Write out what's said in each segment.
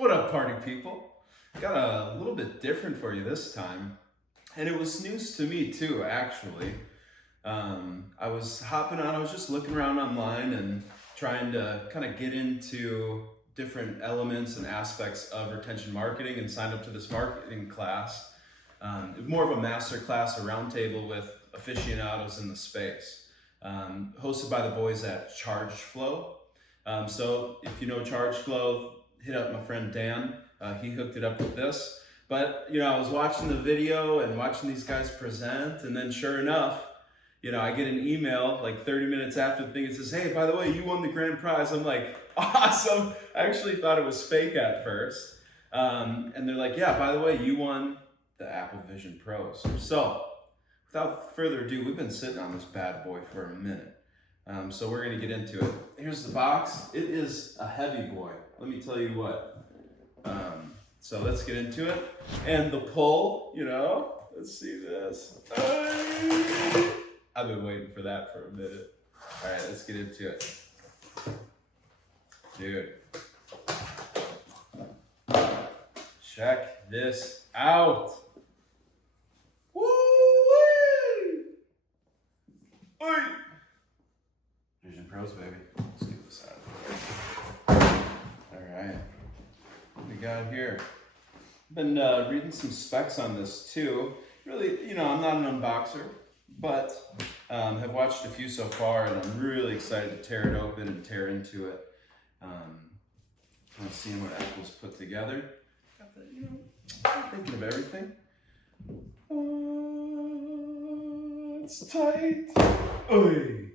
What up, party people? Got a little bit different for you this time. And it was news to me too, actually. I was hopping on, I was just looking around online and trying to kind of get into different elements and aspects of retention marketing and signed up to this marketing class. It was more of a master class, a roundtable with aficionados in the space, hosted by the boys at Charge Flow. So if you know Charge Flow, hit up my friend Dan. He hooked it up with this. But, I was watching the video and watching these guys present, and then sure enough, I get an email like 30 minutes after the thing. It says, hey, by the way, you won the grand prize. I'm like, awesome. I actually thought it was fake at first. And they're like, yeah, by the way, you won the Apple Vision Pros. So without further ado, we've been sitting on this bad boy for a minute. So we're going to get into it. Here's the box. It is a heavy boy. Let me tell you what. So let's get into it. And the pull, let's see this. I've been waiting for that for a minute. All right, let's get into it. Dude. Check this out. Woo-wee! Oi! Vision Pros, baby. Let's get this out of the way. All right. What we got here? I've been reading some specs on this too. Really, I'm not an unboxer, but have watched a few so far, and I'm really excited to tear it open and tear into it. I'm seeing what Apple's put together. Got the, thinking of everything. It's tight. Oy.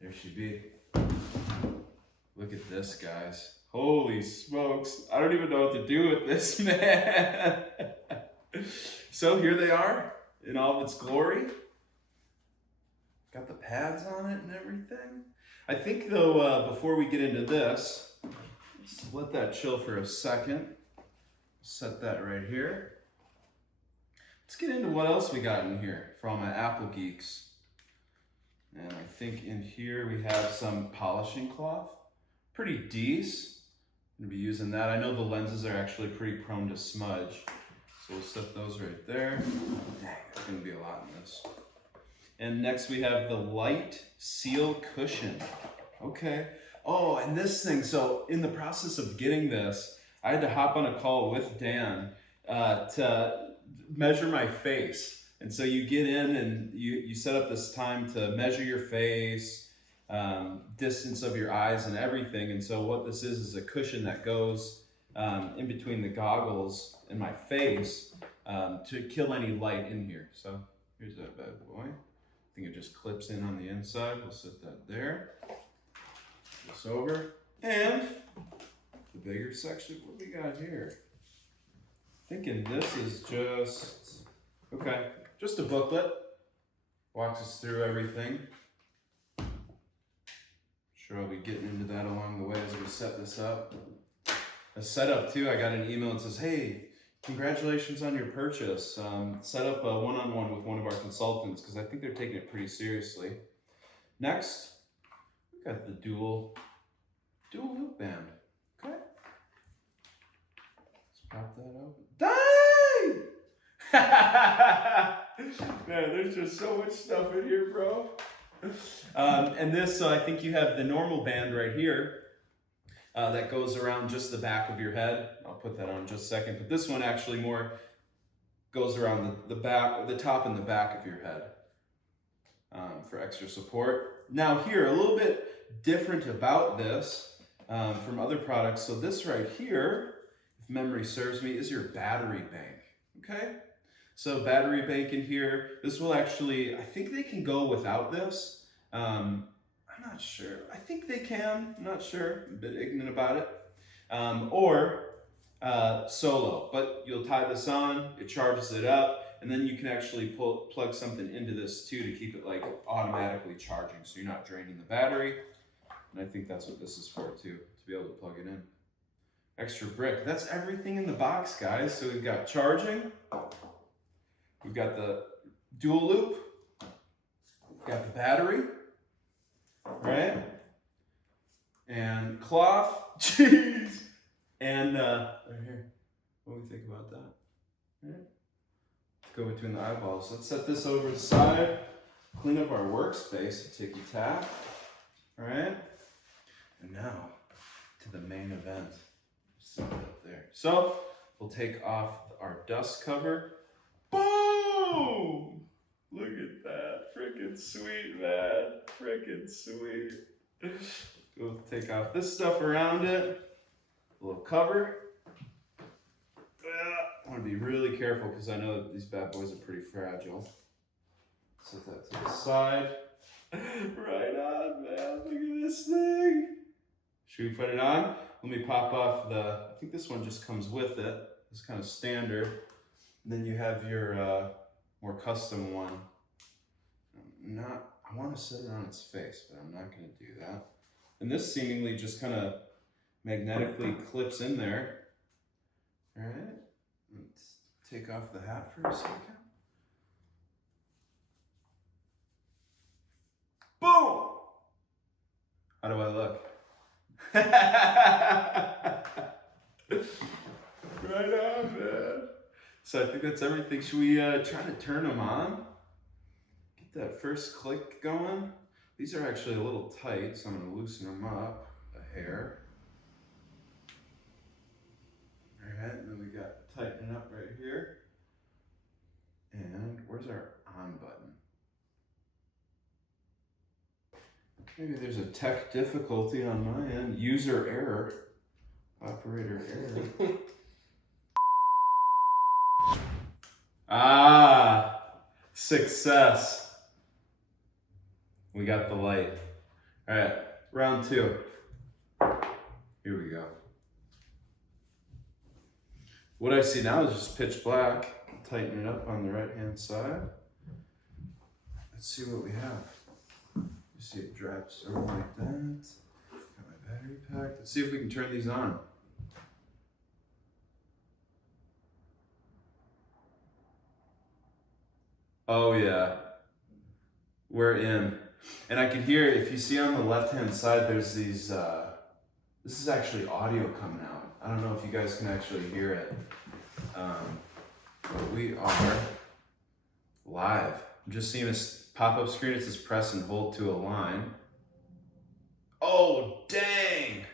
There she be. Look at this, guys. Holy smokes. I don't even know what to do with this, man. So here they are in all of its glory. Got the pads on it and everything. I think though, before we get into this, let's let that chill for a second. Set that right here. Let's get into what else we got in here for all my Apple geeks. And I think in here we have some polishing cloth. Pretty decent. I'm gonna be using that. I know the lenses are actually pretty prone to smudge. So we'll set those right there. Dang, there's gonna be a lot in this. And next we have the light seal cushion. Okay. Oh, and this thing, so in the process of getting this, I had to hop on a call with Dan to measure my face. And so you get in and you set up this time to measure your face, distance of your eyes and everything. And so what this is a cushion that goes in between the goggles and my face to kill any light in here. So here's that bad boy. I think it just clips in on the inside. We'll set that there. This over. And the bigger section, what do we got here? Thinking this is just, okay, just a booklet. Walks us through everything. Sure, I'll be getting into that along the way as we set this up. A setup too, I got an email that says, hey, congratulations on your purchase. Set up a one-on-one with one of our consultants because I think they're taking it pretty seriously. Next, we got the dual loop band. Okay. Let's pop that open. Dang! Man, there's just so much stuff in here, bro. And this, so I think you have the normal band right here that goes around just the back of your head. I'll put that on in just a second. But this one actually more goes around the back, the top and the back of your head for extra support. Now here, a little bit different about this from other products. So this right here, if memory serves me, is your battery bank. Okay? So battery bank in here. This will actually, I think they can go without this. I'm not sure. I think they can. I'm not sure. I'm a bit ignorant about it. Or solo. But you'll tie this on, it charges it up, and then you can actually plug something into this too to keep it like automatically charging so you're not draining the battery. And I think that's what this is for too, to be able to plug it in. Extra brick. That's everything in the box, guys. So we've got charging. We've got the dual loop. We've got the battery. Right? And cloth. Jeez. And right here, what do we think about that? Right? Go between the eyeballs. Let's set this over to the side. Clean up our workspace. Ticky tack. All right. And now to the main event. Set it up there. So we'll take off our dust cover. Boom! Look at that. Freaking sweet, man. Freaking sweet. We'll take off this stuff around it. A little cover. I want to be really careful because I know that these bad boys are pretty fragile. Set that to the side. Right on, man. Look at this thing. Should we put it on? Let me pop off I think this one just comes with it. It's kind of standard. And then you have your more custom one. I want to set it on its face, but I'm not going to do that. And this seemingly just kind of magnetically clips in there. All right. Let's take off the hat for a second. Boom! How do I look? Right on, man. So I think that's everything. Should we try to turn them on? Get that first click going. These are actually a little tight, so I'm going to loosen them up a hair. All right, and then we got tightening up right here. And where's our on button? Maybe there's a tech difficulty on my end. User error. Operator error. Ah, success. We got the light. All right, round 2. Here we go. What I see now is just pitch black. Tighten it up on the right-hand side. Let's see what we have. You see it drops over like that. Got my battery pack. Let's see if we can turn these on. Oh yeah, we're in. And I can hear, if you see on the left-hand side, there's these, this is actually audio coming out. I don't know if you guys can actually hear it. But we are live. I'm just seeing this pop-up screen. It says press and hold to align. Oh, dang.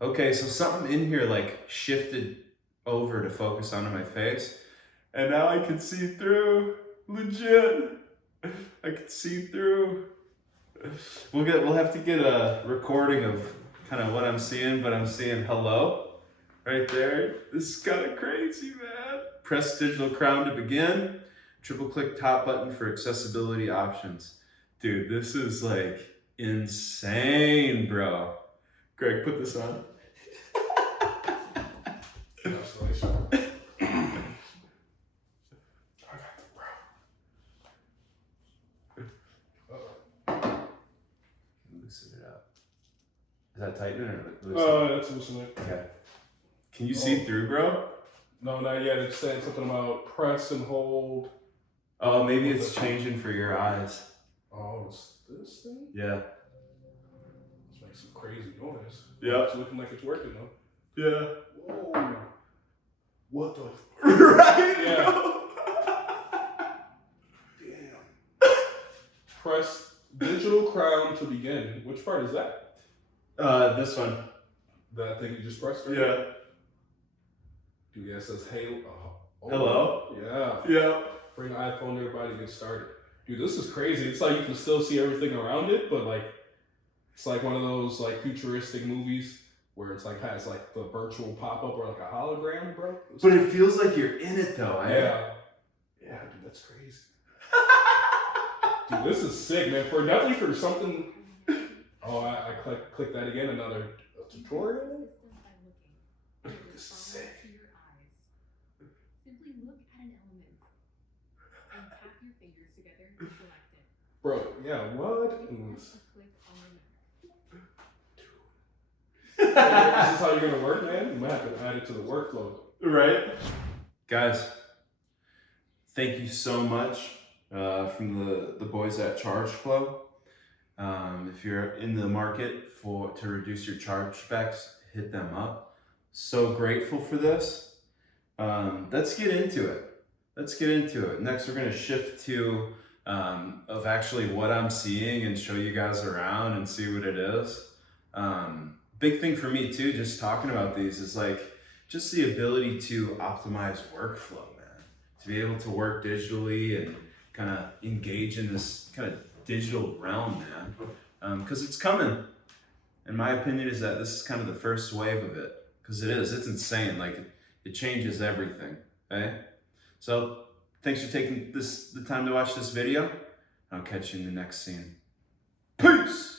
Okay, so something in here like shifted over to focus onto my face. And now I can see through. Legit. I can see through. We'll have to get a recording of kind of what I'm seeing, but I'm seeing hello right there. This is kind of crazy, man. Press digital crown to begin. Triple click top button for accessibility options. Dude, this is like insane, bro. Greg, put this on. Loosen it up. Is that tightening or loosening? That's loosening. Okay. Can you see through, bro? No, not yet. It's saying something about press and hold. Oh, maybe it's changing for your eyes. Oh, it's this thing? Yeah. It's making some crazy noise. Yeah. It's looking like it's working though. Yeah. Whoa. What the? Right? Yeah. Damn. Press digital crown to begin. Which part is that? This one. That thing you just pressed? Right? Yeah. Dude, yeah, it says hey. Hello? Yeah. Yeah. Bring the iPhone to everybody to get started. Dude, this is crazy. It's like you can still see everything around it, but like it's like one of those like futuristic movies where it's like has like the virtual pop-up or like a hologram, bro. But it feels like you're in it though, eh? Yeah. Yeah, dude, that's crazy. Dude, this is sick, man. Definitely for something. Oh, I click that again. Another tutorial. This is sick. Simply look at an element and tap your fingers together to select it. Bro, yeah, what? Click on This is how you're gonna work, man? You might have to add it to the workflow. Right? Guys, thank you so much from the boys at ChargeFlow. If you're in the market to reduce your chargebacks, hit them up. So grateful for this. Let's get into it. Next, we're gonna shift to of actually what I'm seeing and show you guys around and see what it is. Big thing for me too, just talking about these is like just the ability to optimize workflow, man. To be able to work digitally and kind of engage in this kind of digital realm, man. Because it's coming. And my opinion is that this is kind of the first wave of it. Because it's insane. Like it changes everything. Okay? So thanks for taking the time to watch this video. I'll catch you in the next scene. Peace!